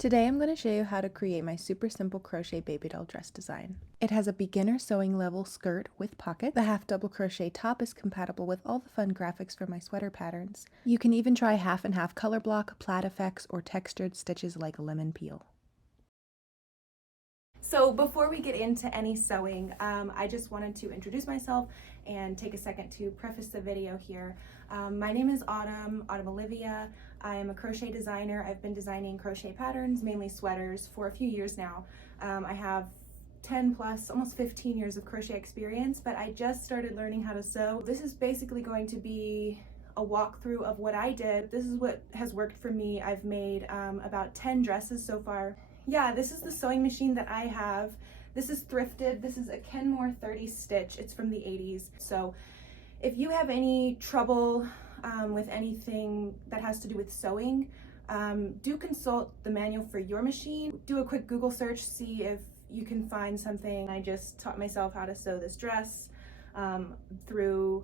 Today I'm going to show you how to create my super simple crochet baby doll dress design. It has a beginner sewing level skirt with pocket. The half double crochet top is compatible with all the fun graphics for my sweater patterns. You can even try half and half color block, plaid effects, or textured stitches like lemon peel. So before we get into any sewing, I just wanted to introduce myself and take a second to preface the video here. My name is Autumn Olivia. I am a crochet designer. I've been designing crochet patterns, mainly sweaters, for a few years now. I have 10 plus, almost 15 years of crochet experience, but I just started learning how to sew. This is basically going to be a walkthrough of what I did. This is what has worked for me. I've made about 10 dresses so far. Yeah, this is the sewing machine that I have. This is thrifted. This is a Kenmore 30 stitch. It's from the 80s. So if you have any trouble with anything that has to do with sewing, do consult the manual for your machine. Do a quick Google search, see if you can find something. I just taught myself how to sew this dress through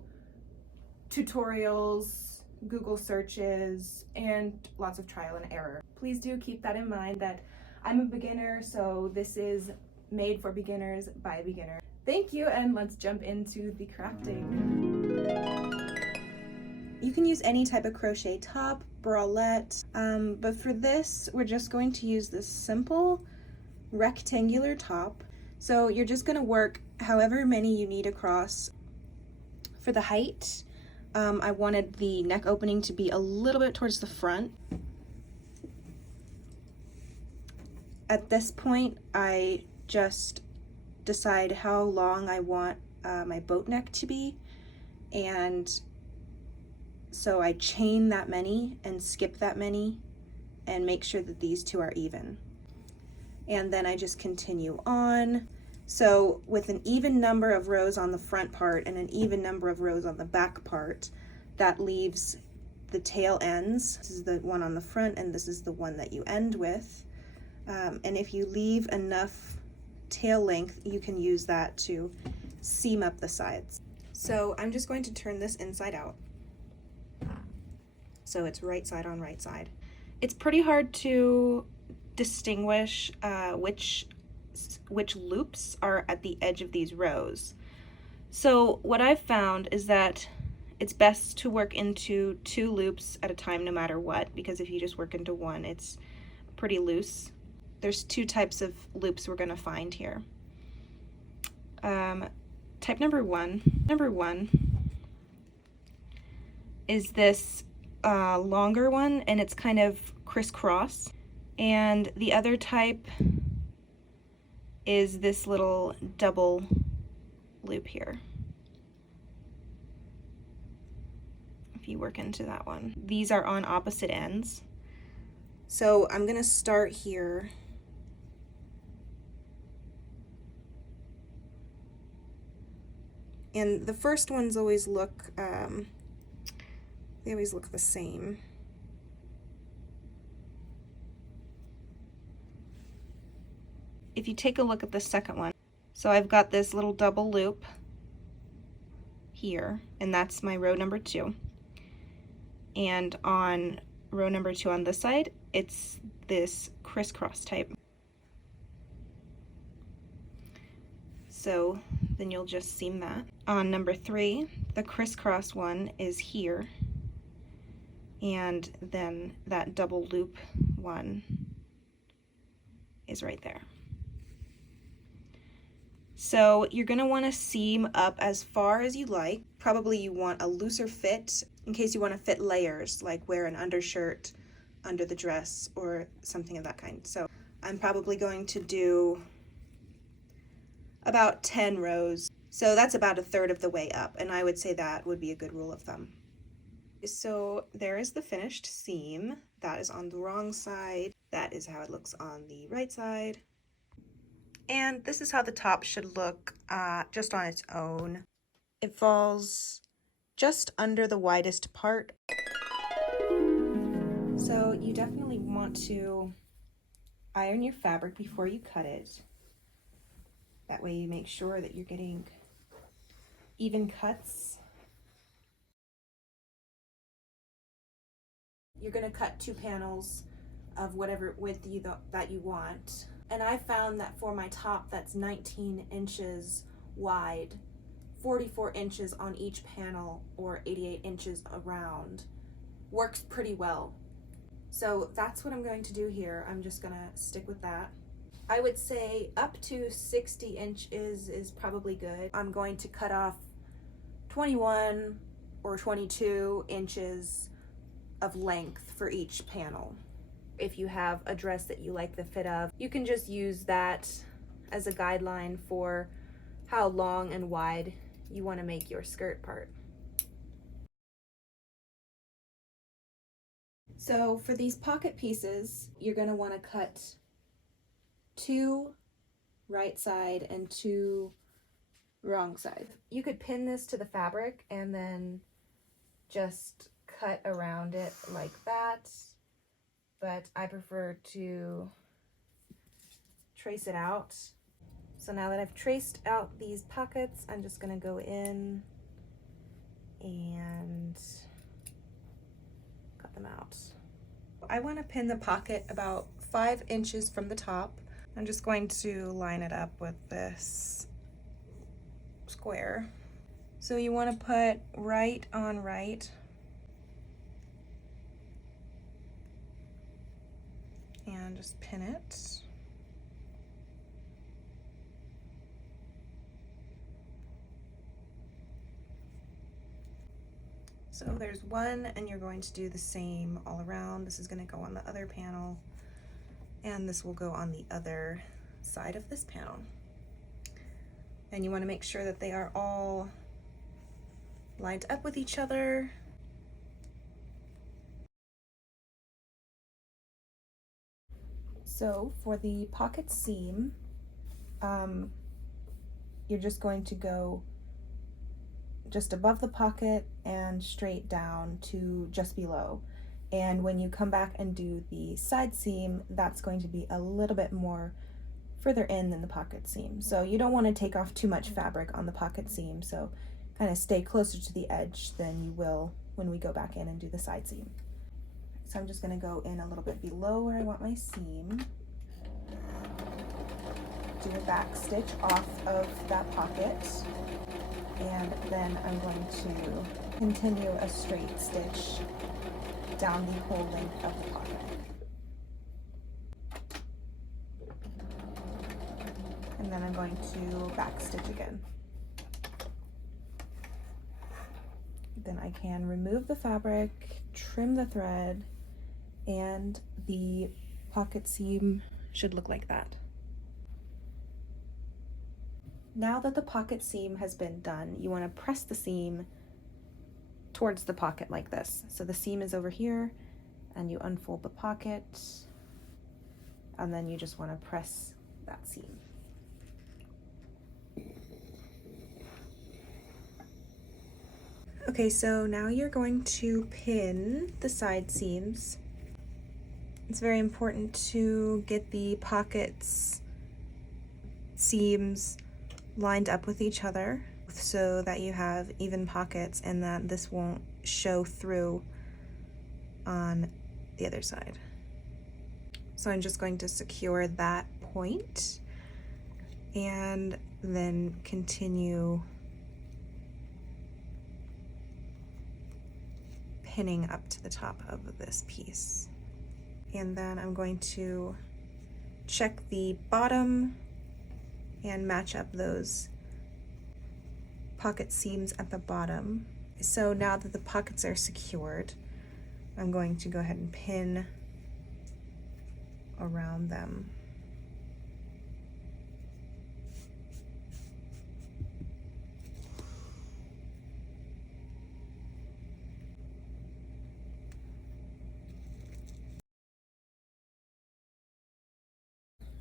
tutorials, Google searches, and lots of trial and error. Please do keep that in mind that I'm a beginner, so this is made for beginners by a beginner. Thank you, and let's jump into the crafting. You can use any type of crochet top, bralette, but for this, we're just going to use this simple rectangular top. So you're just gonna work however many you need across. For the height, I wanted the neck opening to be a little bit towards the front. At this point, I just decide how long I want my boat neck to be, and so I chain that many and skip that many and make sure that these two are even. And then I just continue on. So with an even number of rows on the front part and an even number of rows on the back part, that leaves the tail ends. This is the one on the front and this is the one that you end with. And if you leave enough tail length, you can use that to seam up the sides. So I'm just going to turn this inside out. So it's right side on right side. It's pretty hard to distinguish which loops are at the edge of these rows. So what I've found is that it's best to work into 2 loops at a time no matter what, because if you just work into one, it's pretty loose. There's 2 types of loops we're going to find here. Type number one is this longer one, and it's kind of crisscross. And the other type is this little double loop here. If you work into that one. These are on opposite ends. So I'm going to start here. And the first ones always look, they always look the same. If you take a look at the second one, so I've got this little double loop here, and that's my row number 2. And on row number 2 on this side, it's this crisscross type. So then you'll just seam that. On number 3, the crisscross one is here, and then that double loop one is right there. So you're going to want to seam up as far as you like. Probably you want a looser fit in case you want to fit layers, like wear an undershirt under the dress or something of that kind. So I'm probably going to do about 10 rows. So that's about 1/3 of the way up, and I would say that would be a good rule of thumb. So there is the finished seam. That is on the wrong side. That is how it looks on the right side. And this is how the top should look just on its own. It falls just under the widest part. So you definitely want to iron your fabric before you cut it. That way you make sure that you're getting even cuts. You're going to cut 2 panels of whatever width that you want. And I found that for my top that's 19 inches wide, 44 inches on each panel or 88 inches around works pretty well. So that's what I'm going to do here. I'm just gonna stick with that. I would say up to 60 inches is probably good. I'm going to cut off 21 or 22 inches of length for each panel. If you have a dress that you like the fit of, you can just use that as a guideline for how long and wide you want to make your skirt part. So for these pocket pieces, you're going to want to cut 2 right side and 2 wrong side. You could pin this to the fabric and then just cut around it like that, but I prefer to trace it out. So now that I've traced out these pockets, I'm just going to go in and cut them out. I want to pin the pocket about 5 inches from the top. I'm just going to line it up with this square. So you want to put right on right and just pin it. So there's one, and you're going to do the same all around. This is going to go on the other panel, and this will go on the other side of this panel. And you want to make sure that they are all lined up with each other. So for the pocket seam, you're just going to go just above the pocket and straight down to just below. And when you come back and do the side seam, that's going to be a little bit more further in than the pocket seam. So you don't want to take off too much fabric on the pocket seam, so kind of stay closer to the edge than you will when we go back in and do the side seam. So I'm just going to go in a little bit below where I want my seam, do a back stitch off of that pocket, and then I'm going to continue a straight stitch down the whole length of the pocket. And then I'm going to back stitch again. Then I can remove the fabric, trim the thread, and the pocket seam should look like that. Now that the pocket seam has been done, you want to press the seam towards the pocket like this. So the seam is over here, and you unfold the pocket, and then you just want to press that seam. Okay, so now you're going to pin the side seams. It's very important to get the pockets seams lined up with each other so that you have even pockets and that this won't show through on the other side. So I'm just going to secure that point and then continue pinning up to the top of this piece. And then I'm going to check the bottom and match up those pocket seams at the bottom. So now that the pockets are secured, I'm going to go ahead and pin around them.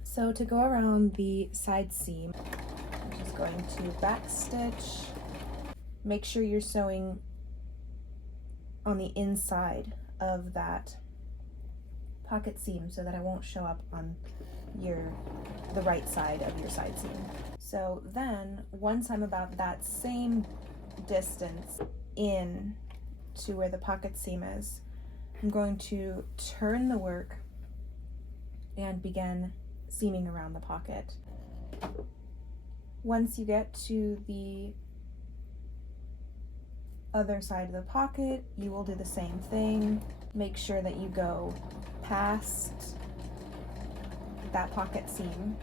So to go around the side seam, I'm just going to back stitch. Make sure you're sewing on the inside of that pocket seam so that it won't show up on the right side of your side seam. So then once I'm about that same distance in to where the pocket seam is, I'm going to turn the work and begin seaming around the pocket. Once you get to the other side of the pocket, you will do the same thing. Make sure that you go past that pocket seam.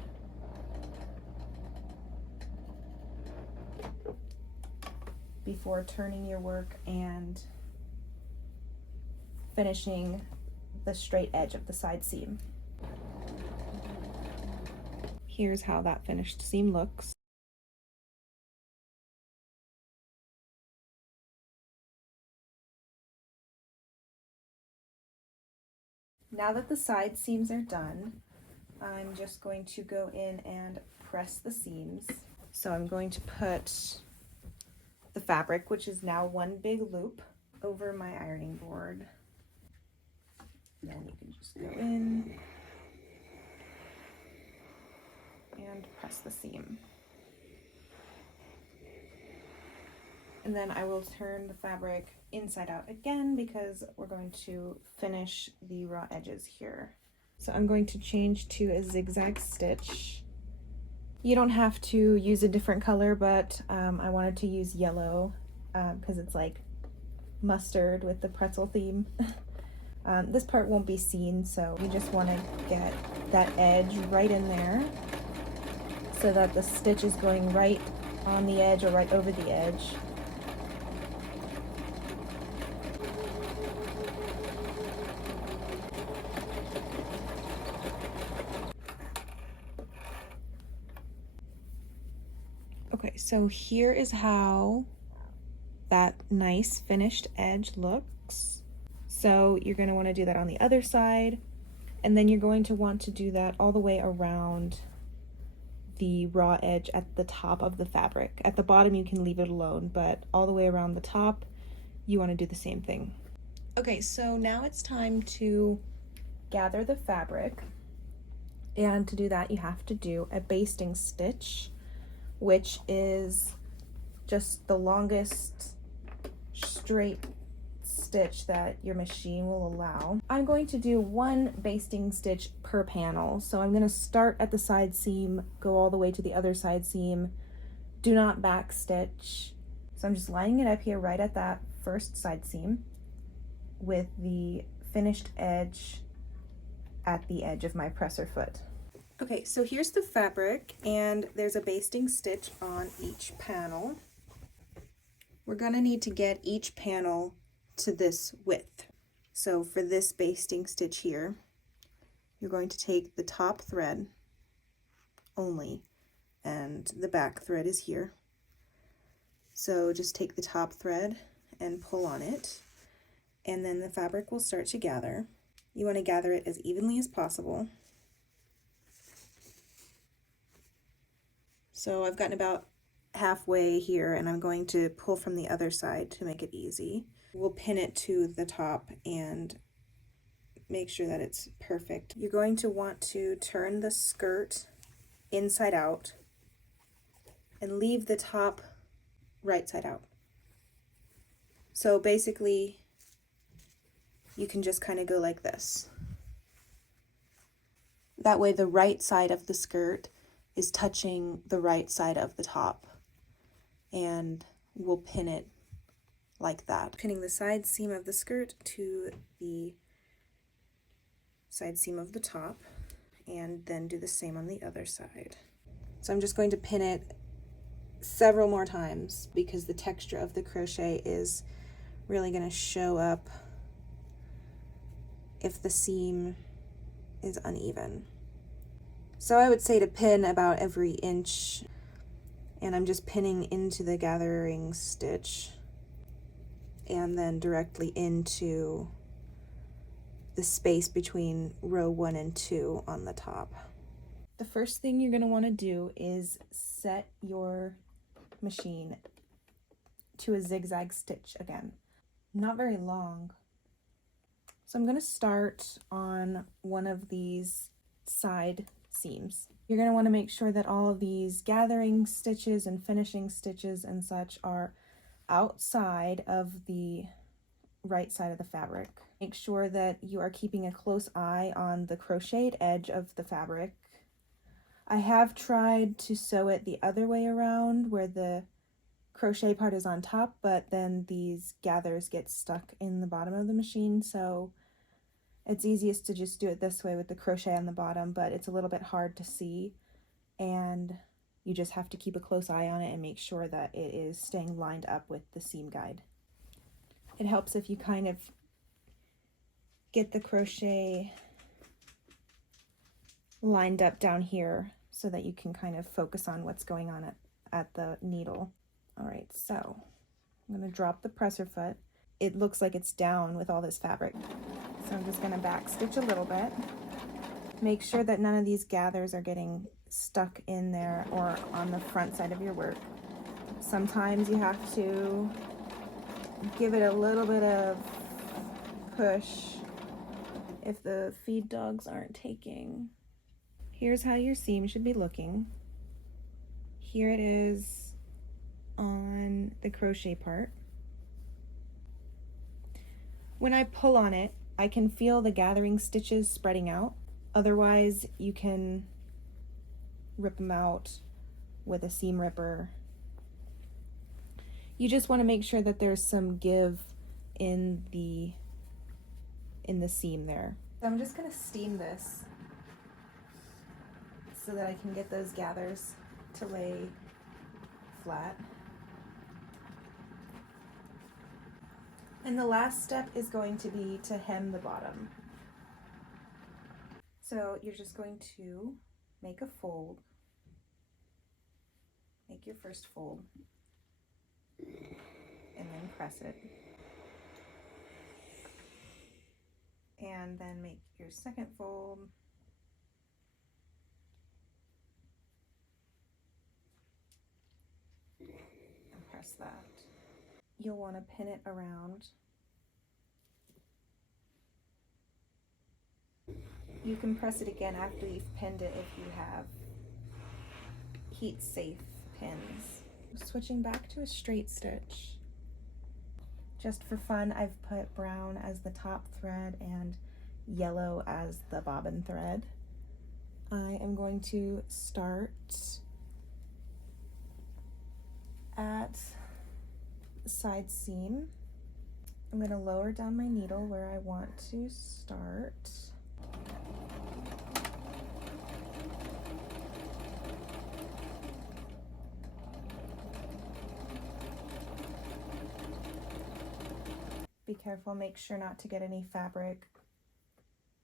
Before turning your work and finishing the straight edge of the side seam. Here's how that finished seam looks. Now that the side seams are done, I'm just going to go in and press the seams. So I'm going to put the fabric, which is now one big loop, over my ironing board. Then you can just go in and press the seam. And then I will turn the fabric inside out again because we're going to finish the raw edges here. So I'm going to change to a zigzag stitch. You don't have to use a different color, but I wanted to use yellow because it's like mustard with the pretzel theme. This part won't be seen, so you just want to get that edge right in there so that the stitch is going right on the edge or right over the edge. Okay, so here is how that nice finished edge looks. So you're going to want to do that on the other side, and then you're going to want to do that all the way around the raw edge at the top of the fabric. At the bottom you can leave it alone, but all the way around the top you want to do the same thing. Okay, so now it's time to gather the fabric, and to do that you have to do a basting stitch, which is just the longest straight stitch that your machine will allow. I'm going to do one basting stitch per panel. So I'm going to start at the side seam, go all the way to the other side seam. Do not back stitch. So I'm just lining it up here right at that first side seam with the finished edge at the edge of my presser foot. Okay, so here's the fabric, and there's a basting stitch on each panel. We're going to need to get each panel to this width. So for this basting stitch here, you're going to take the top thread only, and the back thread is here. So just take the top thread and pull on it, and then the fabric will start to gather. You want to gather it as evenly as possible. So I've gotten about halfway here, and I'm going to pull from the other side to make it easy. We'll pin it to the top and make sure that it's perfect. You're going to want to turn the skirt inside out and leave the top right side out. So basically you can just kind of go like this. That way the right side of the skirt is touching the right side of the top, and we'll pin it like that. Pinning the side seam of the skirt to the side seam of the top, and then do the same on the other side. So I'm just going to pin it several more times because the texture of the crochet is really going to show up if the seam is uneven. So I would say to pin about every inch, and I'm just pinning into the gathering stitch and then directly into the space between row 1 and 2 on the top. The first thing you're going to want to do is set your machine to a zigzag stitch again. Not very long. So I'm going to start on one of these side seams. You're going to want to make sure that all of these gathering stitches and finishing stitches and such are outside of the right side of the fabric. Make sure that you are keeping a close eye on the crocheted edge of the fabric. I have tried to sew it the other way around where the crochet part is on top, but then these gathers get stuck in the bottom of the machine, so it's easiest to just do it this way with the crochet on the bottom, but it's a little bit hard to see, and you just have to keep a close eye on it and make sure that it is staying lined up with the seam guide. It helps if you kind of get the crochet lined up down here so that you can kind of focus on what's going on at the needle. All right, so I'm going to drop the presser foot. It looks like it's down with all this fabric, so I'm just going to back stitch a little bit. Make sure that none of these gathers are getting stuck in there or on the front side of your work. Sometimes you have to give it a little bit of push if the feed dogs aren't taking. Here's how your seam should be looking. Here it is on the crochet part. When I pull on it, I can feel the gathering stitches spreading out. Otherwise, you can rip them out with a seam ripper. You just want to make sure that there's some give in the seam there. So I'm just going to steam this so that I can get those gathers to lay flat. And the last step is going to be to hem the bottom. So you're just going to make a fold. Make your first fold and then press it. And then make your second fold. And press that. You'll want to pin it around. You can press it again after you've pinned it if you have heat-safe pins. Switching back to a straight stitch. Just for fun, I've put brown as the top thread and yellow as the bobbin thread. I am going to start at the side seam. I'm going to lower down my needle where I want to start. Be careful, make sure not to get any fabric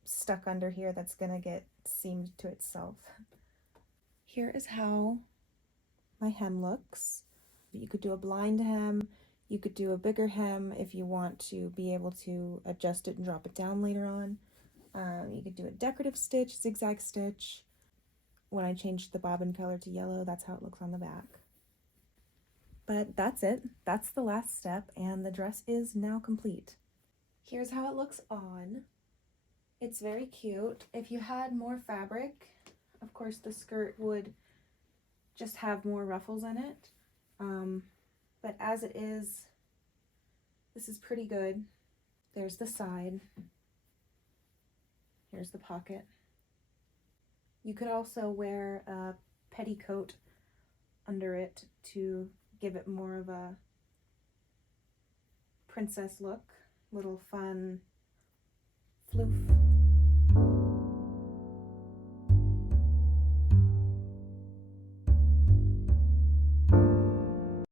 stuck under here that's going to get seamed to itself. Here is how my hem looks. You could do a blind hem, you could do a bigger hem if you want to be able to adjust it and drop it down later on. You could do a decorative stitch, zigzag stitch. When I changed the bobbin color to yellow, that's how it looks on the back. But that's it. That's the last step, and the dress is now complete. Here's how it looks on. It's very cute. If you had more fabric, of course the skirt would just have more ruffles in it. But as it is, this is pretty good. There's the side. Here's the pocket. You could also wear a petticoat under it to give it more of a princess look. Little fun floof.